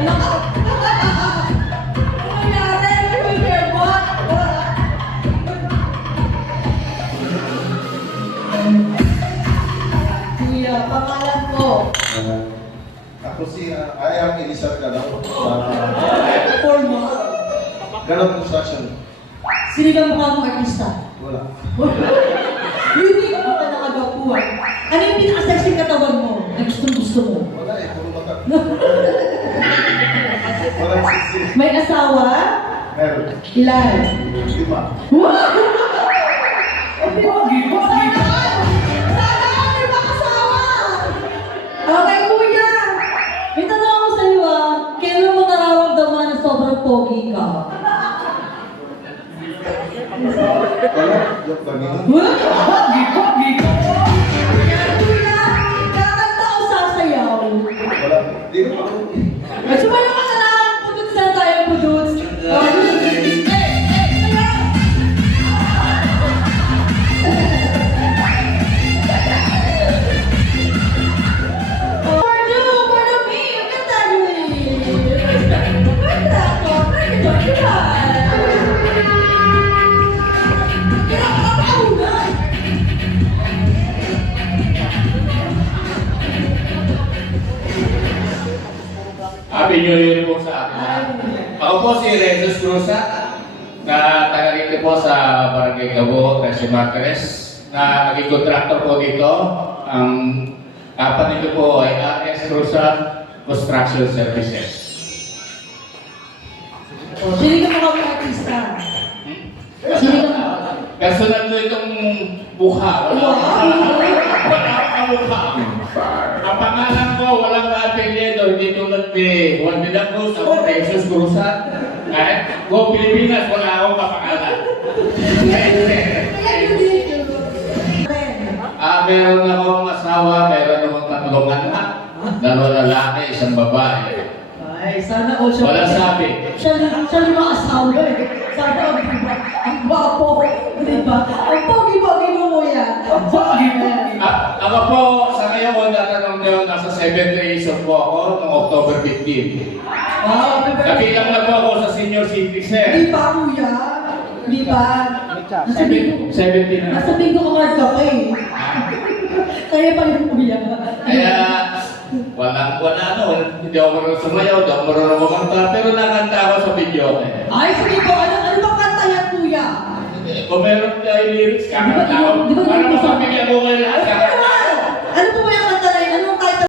Ano ka? Ano nangyari? Kuya, what? Kuya, pangalan ko. Ako si Ayang Elisar Galaw. Forma. Galaw Construction. Sino ka mukha mong artista? Wala. Hindi ka pa nakagapuan. Ano yung pinaka-sexy katawan mo na gusto mo? Wala eh, puro mata. Walang siksi. May asawa? Meron. Ilan? 5. Wow! Pogi! Sana may makasawa! Okay, kuya! May tanong ako sa iyo kailan mo nararamdaman na sobrang pogi ka? Wala. Joke lang yun. Pogi! Kuya, kakanta o sasayaw? Wala. Di ko pa. Sumayo ka na lang! Puduts na tayo, puduts! Happy New Year po sa akin. Ako po si Jesus Cruza, na taga rito po sa Barangay Gabo, Trece Martires, na naging contractor po dito. Ang kapan nito po ay RS Cruza Construction Services. Sino ka mga artista? Sino ka? Personal ko itong mukha. Wala akong mukha. Ang pangalan ko, walang apelyido, hindi tulad ni Juan de la Cruz, ako Jesus Cruza. Kahit ko Pilipinas, wala akong kapangalan. Meron akong asawa, meron akong 3 anak. 2 lalaki, 1 babae. Ay, sana all siya. Wala sabi. Siya lima asawa eh. Sana ang gwapo. Diba? Ang pogi-pogi mo kuya. Ang pogi-pogi. Ako po, sa ngayon ko natanong nyo, nasa 7th grade po ako noong October 15. Wow, Kabilang na po ako sa senior citizen. Di ba kuya? Di ba? Nasa bingo. 17 na. Nasa bingo ka card ka pa eh. Kaya pa yung kuya. Kaya, hindi ako marunong sumayaw, hindi ako marunong kumanta, pero nakanta ako sa video. Ay, sige po. Ano bang kanta yan kuya? Kung meron tayo lyrics, kakanta ako. Di ba- Para masabigyan ko kayo lahat, kakanta